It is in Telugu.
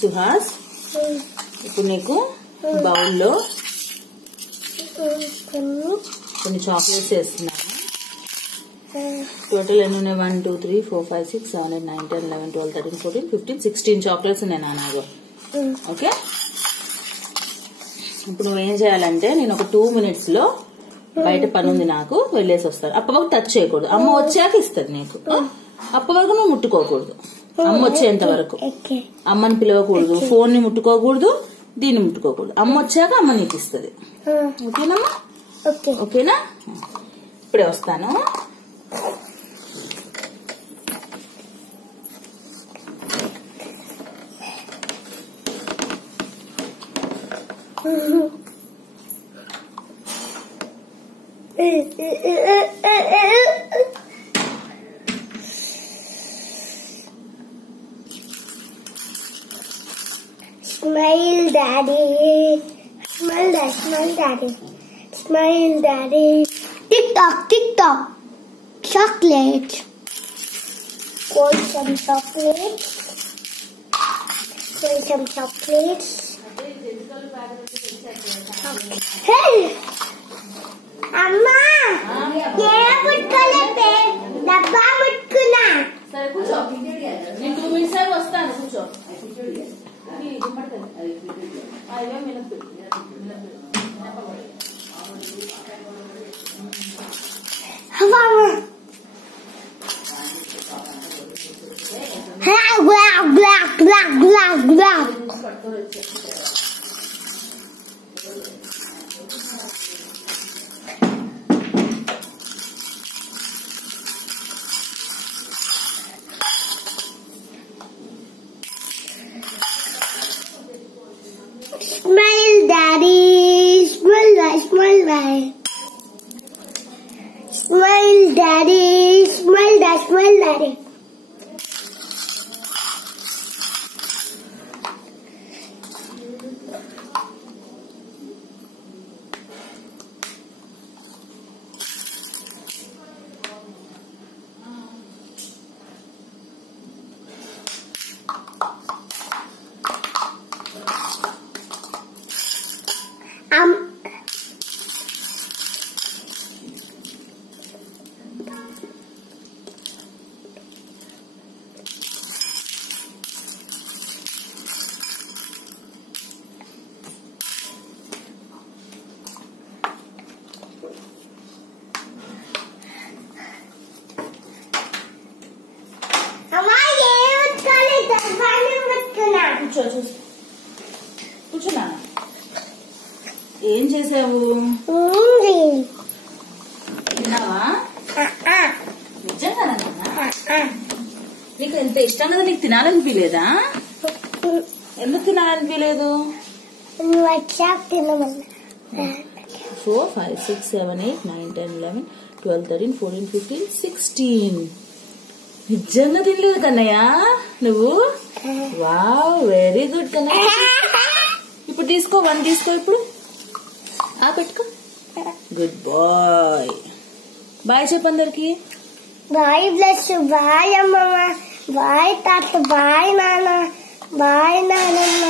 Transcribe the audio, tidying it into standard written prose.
సుహాస్ ఇప్పుడు నీకు బౌల్లో కొన్ని చాక్లెట్స్ వేస్తున్నాను. టోటల్ ఎన్ని ఉన్నాయి? 1 2 3 4 5 6 7 8 9 10 11 12 13 14 15 16 చాక్లెట్స్ ఉన్నాయి నాన్న. ఓకే, ఇప్పుడు నువ్వేం చేయాలంటే నేను ఒక 2 minutes లో బయట పని ఉంది నాకు, వెళ్ళేసి వస్తాను. అప్పటి వరకు టచ్ చేయకూడదు, అమ్మ వచ్చాక ఇస్తుంది నీకు. అప్పటి వరకు నువ్వు ముట్టుకోకూడదు, అమ్మ వచ్చేంత వరకు. అమ్మని పిలవకూడదు, ఫోన్ ని ముట్టుకోకూడదు, దీన్ని ముట్టుకోకూడదు. అమ్మ వచ్చాక అమ్మ నీకు ఇస్తుంది. ఓకేనమ్మా? ఓకేనా? ఇప్పుడే వస్తాను. Smile, Daddy. Smile, Daddy. Smile, Daddy. Smile, Daddy. Tick tock, tick tock. Chocolate. Hold some chocolates. Hold some chocolates. Hey! Amma! Kera putkolete. Dabba mutkuna. సరే కూర్చో, నేను 2 minutes అయి వస్తాను. కూర్చో. Smile, Daddy. Smile, Daddy. Smile, Daddy. Smile, Daddy. Smile, Daddy. Smile, Daddy. కూర్చున్నా. ఏం చేసావు? తిన్నావా? నిజంగా నీకు ఎంత ఇష్టం కదా, నీకు తినాలనిపించలేదా? ఎందుకు తినాలనిపించలేదు? 4 5 6 7 8 9 10 11 12 13 14 15 16. నిజంగా తినలేదు కన్నయ్య నువ్వు? Wow, very good Kannayya. ఇప్పుడు తీసుకో, 1 తీసుకో. ఇప్పుడు పెట్టుకో. Good bye. బాయ్ చెప్పు అందరికి. Bye bless. బాయ్ అమ్మమ్మ. బాయ్ తాత. బాయ్ నాన్న. బాయ్ నానమ్మ.